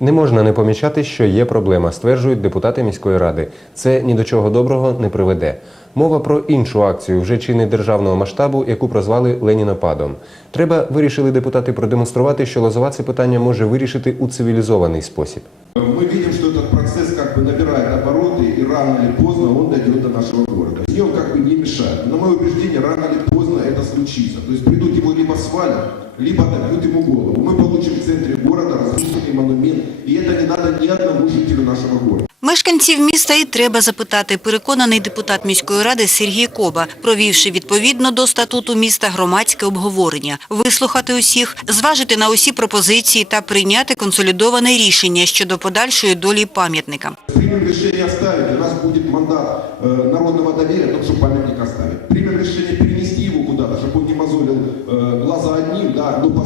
Не можна не помічати, що є проблема, стверджують депутати міської ради. Це ні до чого доброго не приведе. Мова про іншу акцію, вже чи не державного масштабу, яку прозвали Ленінопадом. Треба, вирішили депутати, продемонструвати, що Лозова це питання може вирішити у цивілізований спосіб. Мы видим, что этот процесс как бы набирает обороты, и рано или поздно он дойдет до нашего города. Мне он как бы не мешает. На мое убеждение, рано или поздно это случится. То есть придут его либо свалят, либо отобьют ему голову. Мы получим в центре города разрушенный монумент, и это не надо ни одному жителю нашего города. Мешканців міста і треба запитати, переконаний депутат міської ради Сергій Коба, провівши відповідно до статуту міста громадське обговорення, вислухати усіх, зважити на усі пропозиції та прийняти консолідоване рішення щодо подальшої долі пам'ятника. Примем решение оставить, у нас будет мандат э, народного доверия, о том, что памятник оставить. Примем решение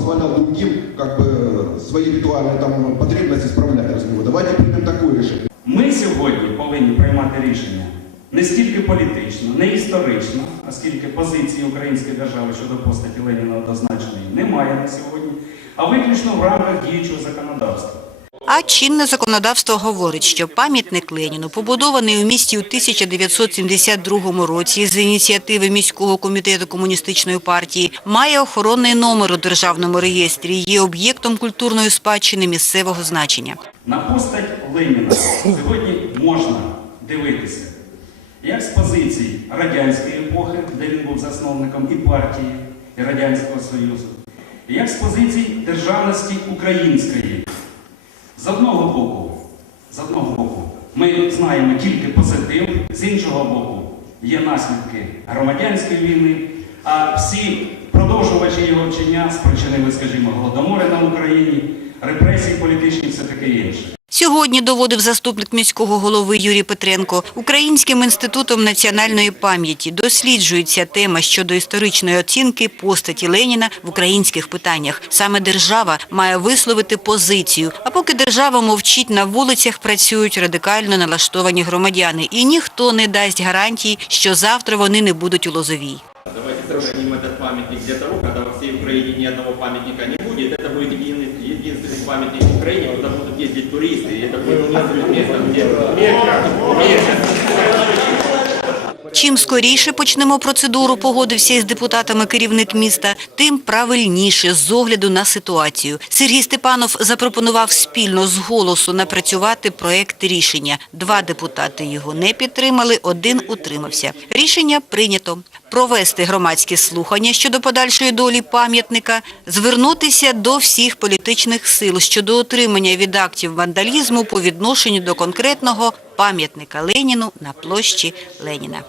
позволял другим как бы э, свои ритуальные там потребности справлять раз в него. Давайте примем такое решение. Ми сьогодні повинні приймати рішення не стільки політично, не історично, оскільки позиції української держави щодо постаті Леніна однозначної немає на сьогодні, а виключно в рамках діючого законодавства. А чинне законодавство говорить, що пам'ятник Леніну, побудований у місті у 1972 році з ініціативи міського комітету комуністичної партії, має охоронний номер у державному реєстрі, є об'єктом культурної спадщини місцевого значення. На постать Леніна сьогодні можна дивитися як з позицій радянської епохи, де він був засновником і партії, і Радянського Союзу, як з позицій державності української. З одного боку, з одного боку, ми знаємо тільки позитив, з іншого боку, є наслідки громадянської війни, а всі продовжувачі його вчення спричинили, скажімо, голодомори на Україні, репресії політичні, все таке інше. Сьогодні доводив заступник міського голови Юрій Петренко. Українським інститутом національної пам'яті досліджується тема щодо історичної оцінки постаті Леніна в українських питаннях. Саме держава має висловити позицію. А поки держава мовчить, на вулицях працюють радикально налаштовані громадяни, і ніхто не дасть гарантій, що завтра вони не будуть у Лозовій. Давайте сохраним этот памятник для того, Украине ни одного памятника не будет. Это будет единый- единственный памятник в Украине, куда будут ездить туристы. И это будет единственное место, где Чим скоріше почнемо процедуру, погодився із депутатами керівник міста, тим правильніше з огляду на ситуацію. Сергій Степанов запропонував спільно з голосу напрацювати проект рішення. Два депутати його не підтримали, один утримався. Рішення прийнято. Провести громадські слухання щодо подальшої долі пам'ятника, звернутися до всіх політичних сил щодо отримання від актів вандалізму по відношенню до конкретного пам'ятника Леніну на площі Леніна.